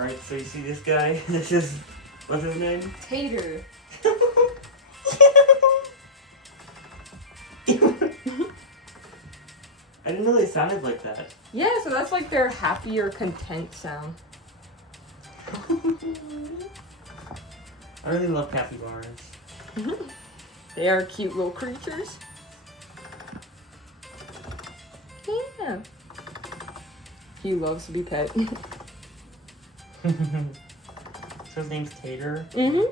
Alright, so you see this guy? This is... What's his name? Tater. I didn't know they sounded like that. Yeah, so that's like their happy or content sound. I really love capybaras. They are cute little creatures. Yeah. He loves to be pet. So his name's Tater? Mm-hmm.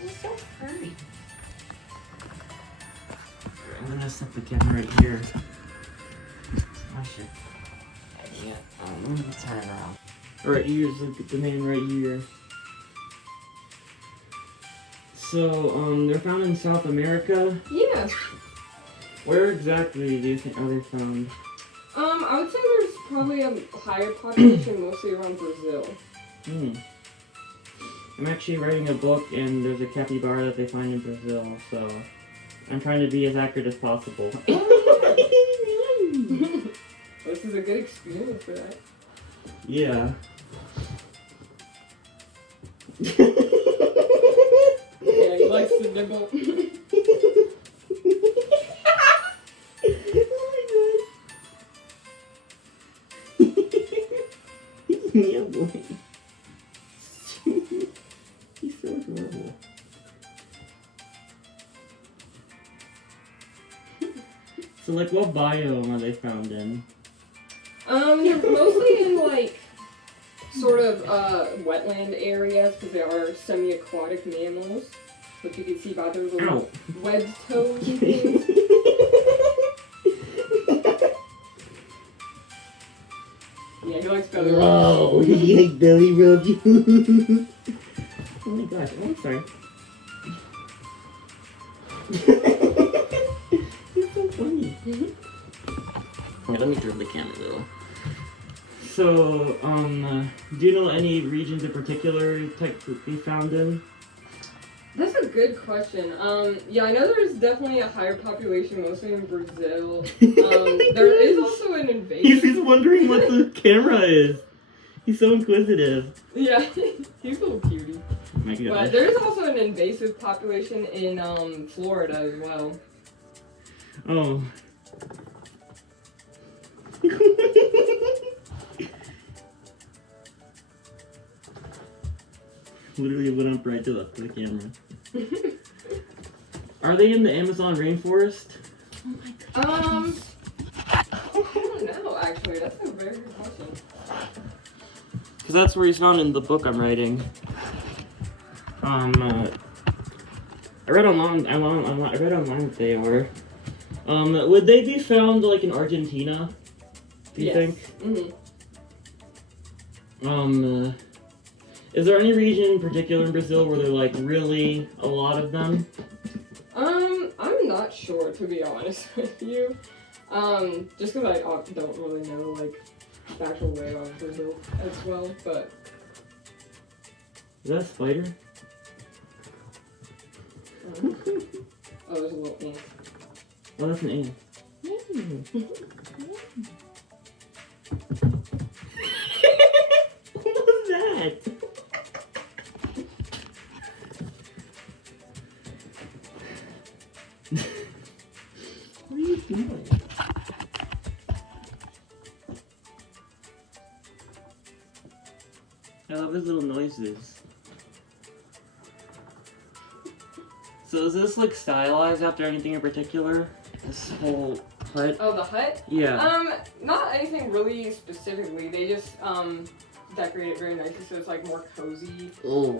He's so furry. I'm gonna set the camera right here. Oh shit. Yeah, let me turn it around. Alright, here's the man right here. So, they're found in South America. Yeah. Where exactly do you think are they found? I would say there's probably a higher population mostly around Brazil. I'm actually writing a book and there's a capybara that they find in Brazil, so I'm trying to be as accurate as possible. This is a good experience for that. Yeah. Yeah, he likes to nibble. Yeah, boy. He's so adorable. So, like, what biome are they found in? They're mostly in, like, sort of, wetland areas, because they are semi-aquatic mammals. Which you can see by their little webbed toes and things. Yeah, he likes belly rubs. Oh, he like belly rub you. Oh my gosh, oh, I'm sorry. He's so funny. Okay, let me turn the camera though. So, do you know any regions in particular tech could be found in? That's a good question. Yeah, I know there's definitely a higher population, mostly in Brazil. There is also an invasion. He's wondering what the camera is. He's so inquisitive. Yeah, he's a little cutie. Oh my goodness. But there is also an invasive population in Florida as well. Oh. Literally went up right to the camera. Are they in the Amazon rainforest? Oh my god. I don't know, actually. That's a very good question. Because that's where he's found in the book I'm writing. I read online that they are. Would they be found like in Argentina? Do you think? Mm-hmm. Is there any region in particular in Brazil where there are like really a lot of them? I'm not sure, to be honest with you. Just because I don't really know like the actual way of Brazil as well, but. Is that a spider? Oh, there's a little ant. Oh, that's an ant. What was that? What are you doing? I love his little noises. So is this like stylized after anything in particular? This whole hut? Oh, the hut? Yeah. Not anything really specifically. They just decorate it very nicely so it's like more cozy. Oh,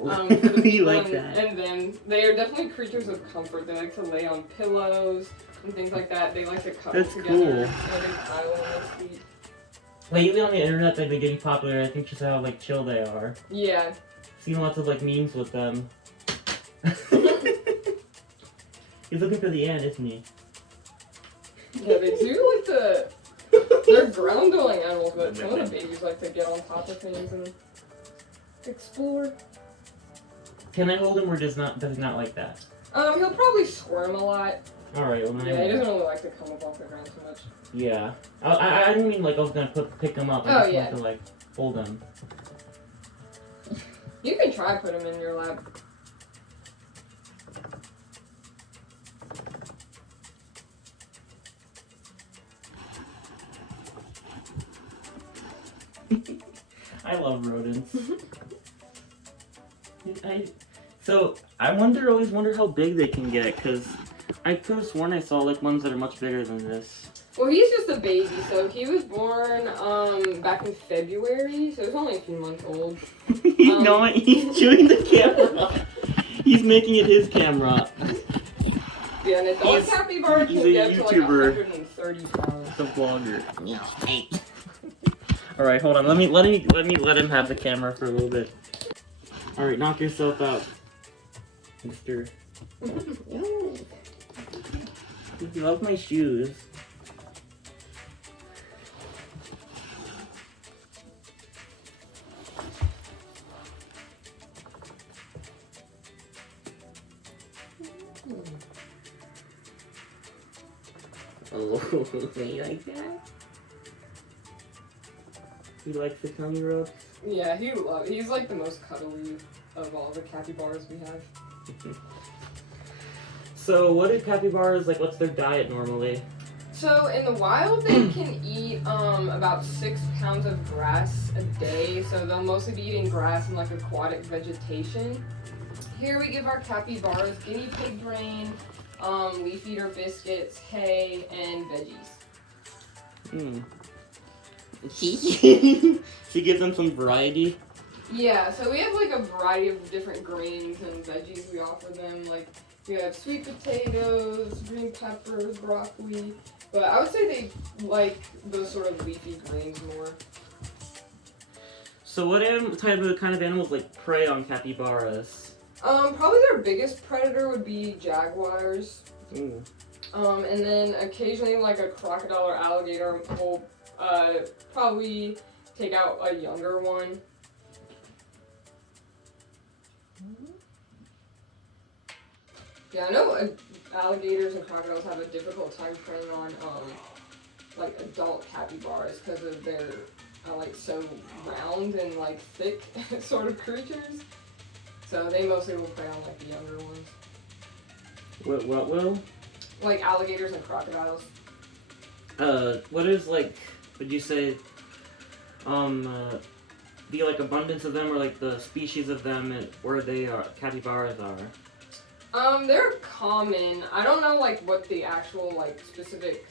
We like that. And then they are definitely creatures of comfort. They like to lay on pillows and things like that. They like to cuddle That's together. cool. And they pile on their feet. Lately on the internet they've been getting popular, I think just how like chill they are. Yeah. Seen lots of like memes with them. He's looking for the ant, isn't he? Yeah, they do like to. They're ground-dwelling animals, but some of the babies like to get on top of things and explore. Can I hold him or does he not like that? He'll probably squirm a lot. Alright, well, Yeah, he doesn't really like to come up off the ground too much. Yeah. I didn't mean like I was gonna pick him up. I just wanted to like hold him. You can try put him in your lap. I love rodents. So I always wonder how big they can get, because I could have sworn I saw like ones that are much bigger than this. Well, he's just a baby, so he was born back in February, so he's only a few months old. No, he's chewing the camera. He's making it his camera. Yeah, an adult capybara can get to like 130 pounds. He's a vlogger. All right, hold on. Let me let him have the camera for a little bit. All right, knock yourself out, Mister. You love my shoes. Oh, you like that? He likes the tummy rubs? Yeah, he's like the most cuddly of all the capybaras we have. So what do capybaras, like, what's their diet normally? So in the wild, they can eat about 6 pounds of grass a day. So they'll mostly be eating grass and like aquatic vegetation. Here we give our capybaras guinea pig brain, leaf eater biscuits, hay, and veggies. She gives them some variety. Yeah, so we have like a variety of different grains and veggies we offer them. Like we have sweet potatoes, green peppers, broccoli. But I would say they like those sort of leafy grains more. So what kind of animals like prey on capybaras? Probably their biggest predator would be jaguars. Ooh. And then occasionally like a crocodile or alligator will probably take out a younger one. Yeah, I know alligators and crocodiles have a difficult time preying on like adult capybaras because of their like so round and like thick sort of creatures. So they mostly will prey on like the younger ones. What will? Like alligators and crocodiles. What is like? Would you say, the like abundance of them, or like the species of them, and where they are, capybaras are? They're common. I don't know like what the actual like specific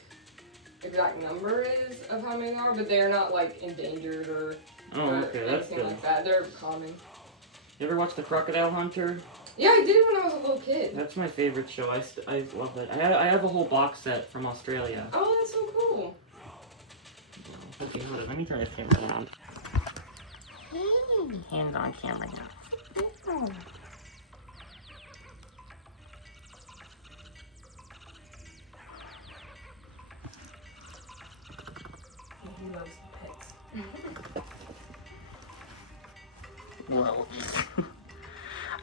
exact number is of how many there are, but they're not like endangered or anything like that. They're common. You ever watch The Crocodile Hunter? Yeah, I did when I was a little kid. That's my favorite show. I love that. I have a whole box set from Australia. Oh, that's so cool. Okay, hold on. Let me turn this camera on. Hands on camera now. He loves pets. Well,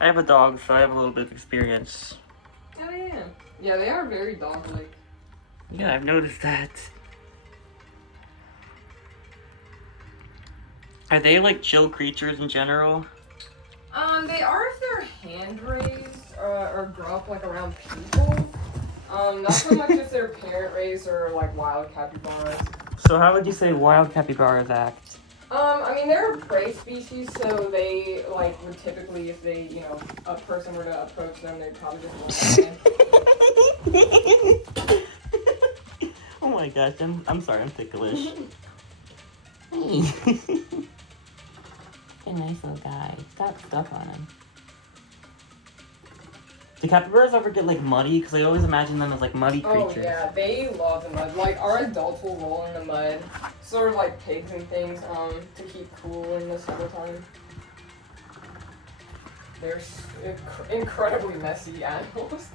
I have a dog, so I have a little bit of experience. Oh yeah. Yeah, they are very dog-like. Yeah, I've noticed that. Are they like chill creatures in general? They are if they're hand raised or grow up like around people. Not so much if they're parent raised or like wild capybaras. So how would you say wild capybaras act? I mean they're a prey species, so they like would typically, if they, you know, a person were to approach them, they'd probably just run away. Oh my gosh, I'm sorry, I'm ticklish. Hey. A nice little guy. Got stuff on him. Do capybaras ever get like muddy? Because I always imagine them as like muddy creatures. Oh yeah, they love the mud. Like our adults will roll in the mud, sort of like pigs and things, to keep cool in the summertime. They're incredibly messy animals.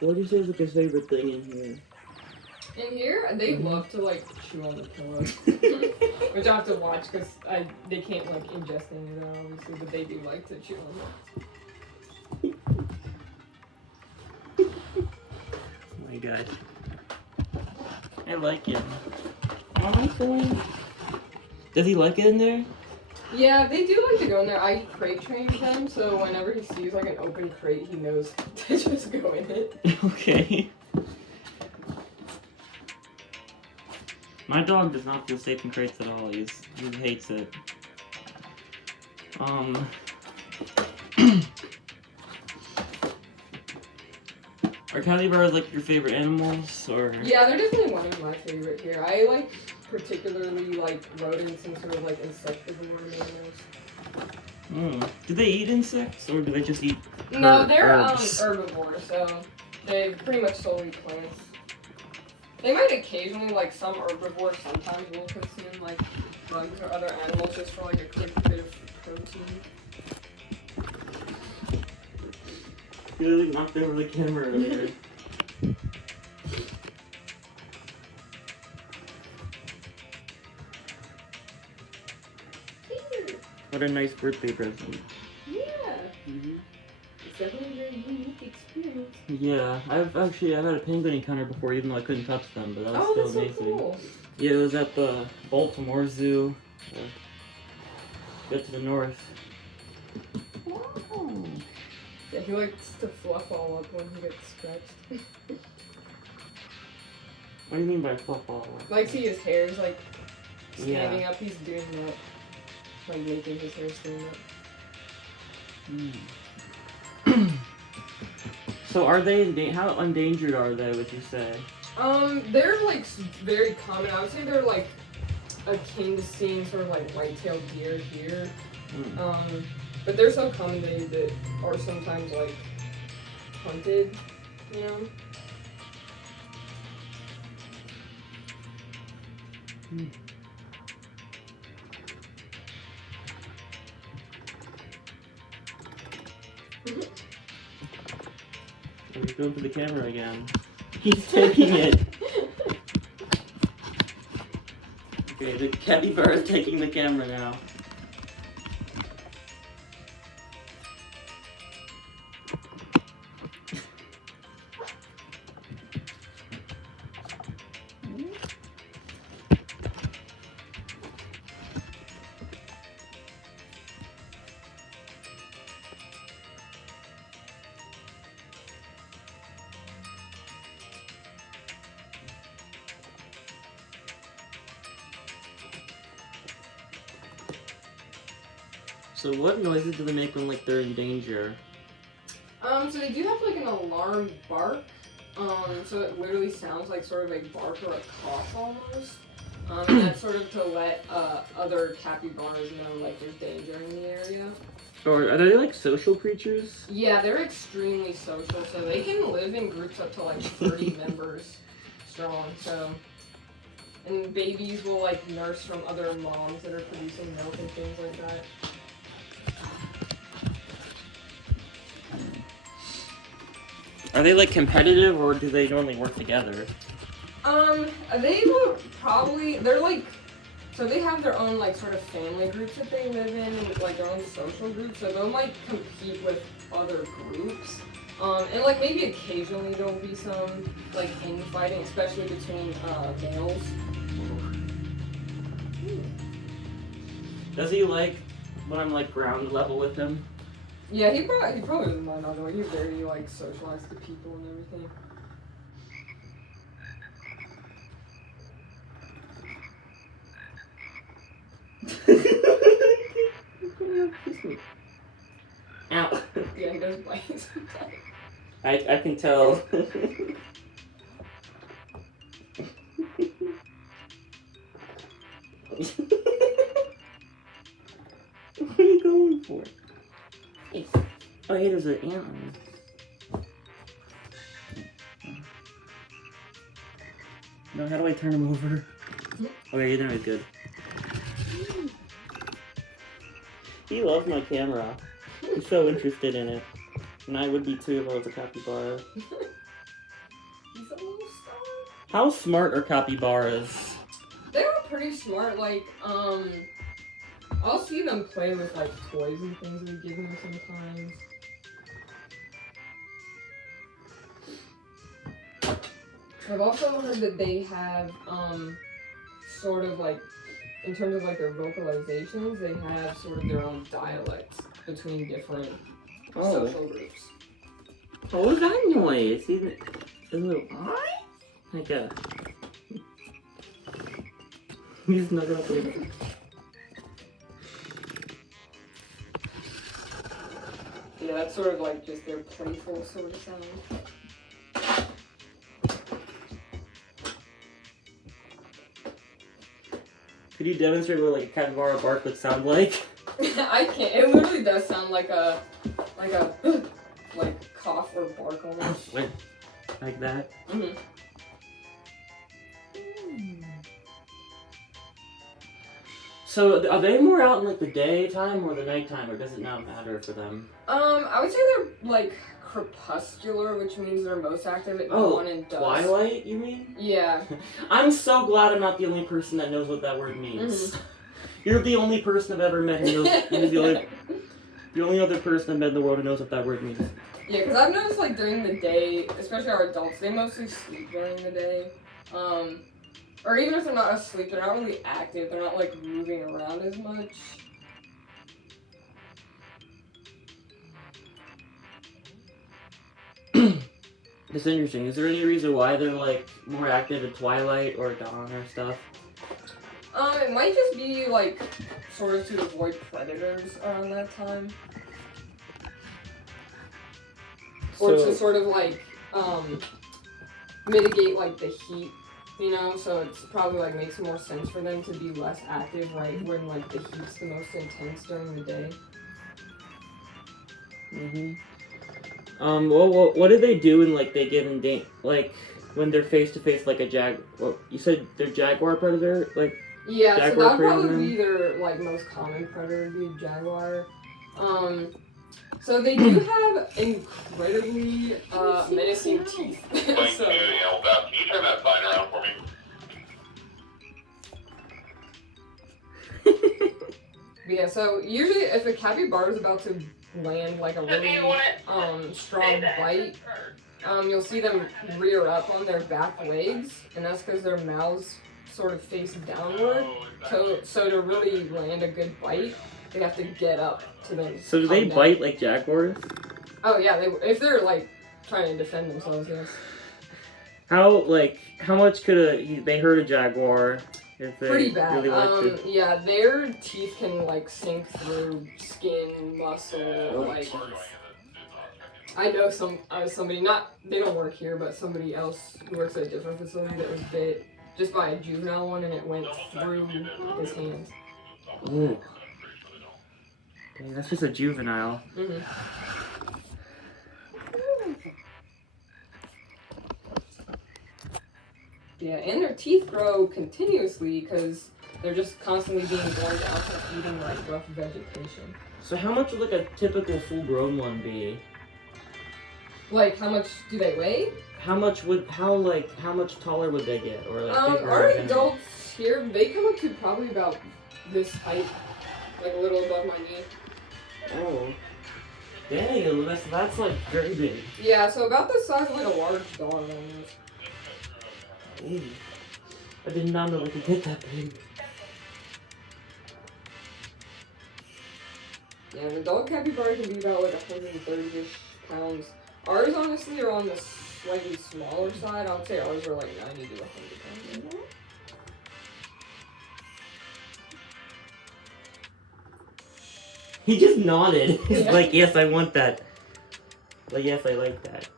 What do you say is like his favorite thing in here? In here, they love to like chew on the pillows, which I have to watch because they can't like ingest any of that obviously, but they do like to chew on that. Oh my god. I like him. Honestly. Does he like it in there? Yeah, they do like to go in there. I crate trained him, so whenever he sees like an open crate, he knows to just go in it. Okay. My dog does not feel safe in crates at all. He hates it. Are capybaras like your favorite animals, or? Yeah, they're definitely one of my favorite here. I like particularly like rodents and sort of like insectivore animals. Do they eat insects, or do they just eat No, they're herbs? herbivores, so they pretty much solely eat plants. They might occasionally, like some herbivores, sometimes will consume like bugs or other animals just for like a quick bit of protein. You really knocked over the camera earlier. What a nice birthday present. Yeah. It's definitely a very unique experience. Yeah, I've had a penguin encounter before, even though I couldn't touch them, but that was still that's amazing. So cool. Yeah, it was at the Baltimore Zoo. Get to the north. Wow. Yeah, he likes to fluff all up when he gets stretched. What do you mean by fluff all up? Like, see his hair's like standing up. He's doing that, like making his hair stand up. So are they? How endangered are they? Would you say? They're like very common. I would say they're like akin to seeing sort of like white-tailed deer here. But they're so common they are sometimes like hunted, you know. He's going for the camera again. He's taking it. Okay, the capybara is taking the camera now. So what noises do they make when like they're in danger? So they do have like an alarm bark. So it literally sounds like sort of a bark or a cough almost. And that's sort of to let other capybaras know like there's danger in the area. Or are they like social creatures? Yeah, they're extremely social, so they can live in groups up to like 30 members strong. So, and babies will like nurse from other moms that are producing milk and things like that. Are they like competitive, or do they normally work together? They will probably, they're like, so they have their own like sort of family groups that they live in, and like their own social groups, so they'll like compete with other groups. And like maybe occasionally there'll be some like infighting, especially between males. Does he like when I'm like ground level with him? Yeah, he probably doesn't mind either way. He's very like socialized to people and everything. Ow. Yeah, he does bite. I can tell. What are you going for? Oh, hey, there's an ant on it. No, how do I turn him over? Okay, there he's good. He loves my camera. He's so interested in it. And I would be too if I was a capybara. How smart are capybaras? They are pretty smart. Like, I'll see them play with like toys and things we give them sometimes. I've also heard that they have sort of like, in terms of like their vocalizations, they have sort of their own dialects between different social groups. What was that noise? Is it a little like a? You snuggled up with it. Yeah, that's sort of like just their playful sort of sound. Could you demonstrate what like a capybara bark would sound like? I can't. It literally does sound like a like cough or bark almost. like that. Mm-hmm. So are they more out in like the daytime or the nighttime, or does it not matter for them? I would say they're like crepuscular, which means they're most active at dawn and dusk. Twilight, you mean? Yeah. I'm so glad I'm not the only person that knows what that word means. Mm-hmm. You're the only person I've ever met who knows. You're the only other person I've met in the world who knows what that word means. Yeah, because I've noticed like during the day, especially our adults, they mostly sleep during the day. Or even if they're not asleep, they're not really active. They're not like moving around as much. It's interesting. Is there any reason why they're like more active at twilight or dawn or stuff? It might just be like sort of to avoid predators around that time. Or to sort of like mitigate like the heat, you know, so it's probably like makes more sense for them to be less active right when like the heat's the most intense during the day. What do they do when like they get in like when they're face to face like a well, you said they're jaguar predator, like yeah, jaguar so that would predator? probably be their like most common predator, would be a jaguar. So they do have incredibly menacing teeth. So, Can you turn that sign around for me? yeah, so usually if a capybara is about to land like a really strong bite, you'll see them rear up on their back legs, and that's because their mouths sort of face downward. So to really land a good bite, they have to get up to them. So do they bite like jaguars? Oh yeah, if they're like trying to defend themselves, yes. How much could they hurt a jaguar if they Pretty bad. really wanted to? Yeah, their teeth can like sink through skin, muscle, like. I know somebody, they don't work here, but somebody else who works at a different facility that was bit just by a juvenile one, and it went through his hands. Ooh. Dang, that's just a juvenile. Mm-hmm. Yeah, and their teeth grow continuously because they're just constantly being worn out and eating like rough vegetation. So how much would like a typical full-grown one be? Like, how much do they weigh? How much taller would they get, or like bigger? Our adults here, they come up to probably about this height, like a little above my knee. Oh, dang! That's like very big. Yeah, so about the size of like a large dog almost. Dang. I did not know they could get that big. Yeah, an adult capybara can be about like 130-ish pounds. Ours honestly are on the slightly smaller side. I would say ours are like 90 to 100 pounds. He just nodded. He's Yeah. like, yes, I want that. Like, yes, I like that.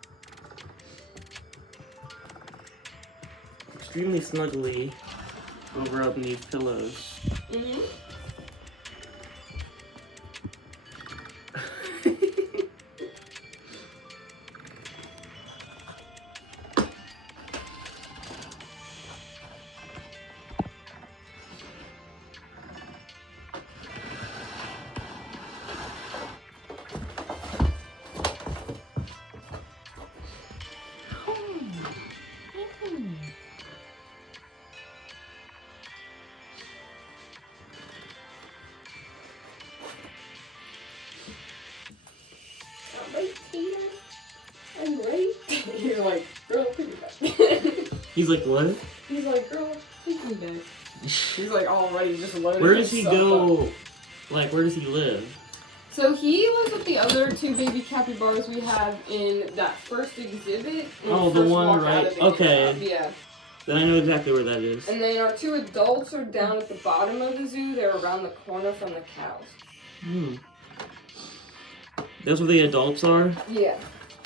Extremely snuggly over up these pillows. Mm-hmm. right, Peter? I'm right. You're like, girl, take me back. He's like, what? He's like, girl, take me back. He's like already just loaded. Where does he go? Up. Like, where does he live? So he lives with the other 2 baby capybaras we have in that first exhibit. Oh, the one right. Okay. Yeah. Then I know exactly where that is. And then our 2 adults are down at the bottom of the zoo. They're around the corner from the cows. Hmm. Those where the adults are? Yeah.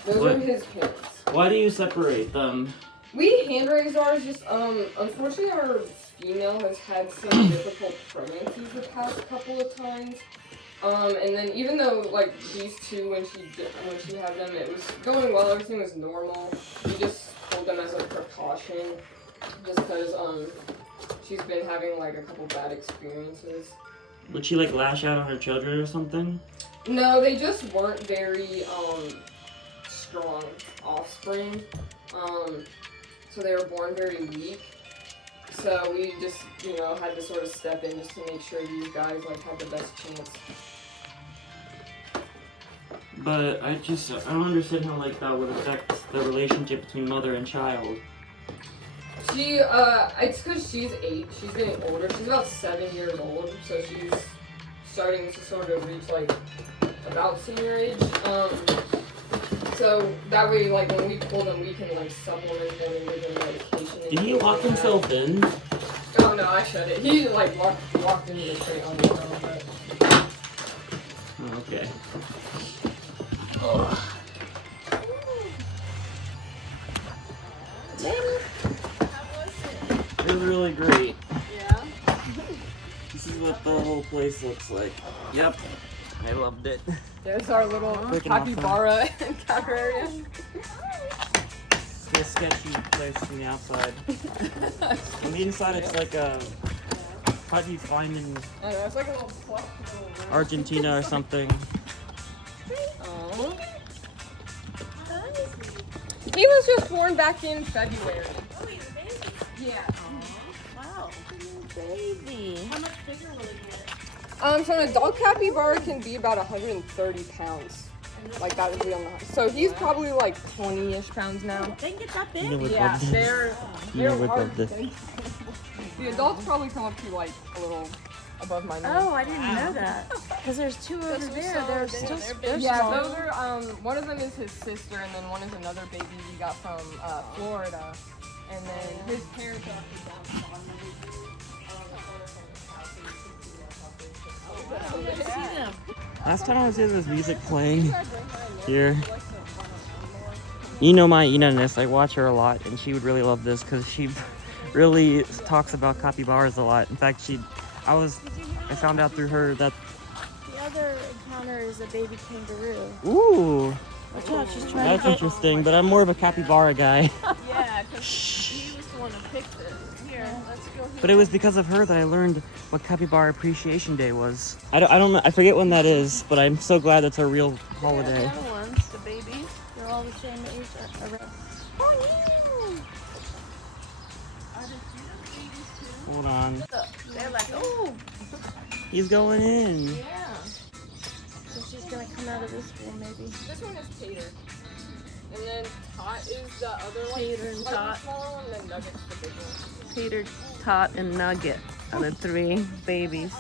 Those are his parents. Why do you separate them? We hand raised ours. Just unfortunately, our female has had some difficult pregnancies the past couple of times. And then even though like these 2, when she had them, it was going well. Everything was normal. We just pulled them as a precaution, just because she's been having like a couple bad experiences. Would she like lash out on her children or something? No, they just weren't very strong offspring. So they were born very weak. So we just, had to sort of step in just to make sure these guys like had the best chance. But I don't understand how like that would affect the relationship between mother and child. It's because she's 8. She's getting older. She's about 7 years old, so she's starting to sort of reach like about senior age. So that way, like when we pull them, we can like supplement them and give them medication. Did he lock himself in? Oh no, I shut it. He like walked into the crate on his own. But... Oh, okay. Oh. It was really great. Yeah. This is what the whole place looks like. Yep. I loved it. There's our little Freaking awesome. capybara encounter area. It's a sketchy place from the outside. On the inside, it's like a. Probably you find in I know, it's like a little plush. Argentina or something. Oh. He was just born back in February. Oh, he's a baby. Yeah. Wow. Baby. How much bigger will he get? So an adult capybara can be about 130 pounds. Like that would be on the. So he's probably like 20-ish pounds now. They can get that big? You would Yeah, love this. they're would large. love this. The adults probably come up to like a little above my nose. Oh, I didn't know that. Because there's 2 over there. They're still they're Yeah, small. those are one of them is his sister, and then one is another baby we got from Florida, and then his parents are actually down at the bottom of the house. See them. Last time I was here, there was music playing here. Ninomae, I watch her a lot, and she would really love this because she really talks about capybaras a lot. In fact, I found out through her that. The other encounter is a baby kangaroo. Ooh, Watch out, she's trying that's to interesting. But I'm more of a capybara guy. Yeah, because he was the one to pick this. Here, let's go here. But it was because of her that I learned what Capybara Appreciation Day was. I don't know. I forget when that is, but I'm so glad that's a real holiday. The other ones, the babies, they're all the same age. Around. Oh, yeah. Hold on. They're like, oh. He's going in. Yeah. So she's gonna come out of this one, maybe. This one is Tater, and then Tot is the other one. Tater and Tot. Smaller one, and then Nugget's the big one. Peter, Tot, and Nugget are the 3 babies.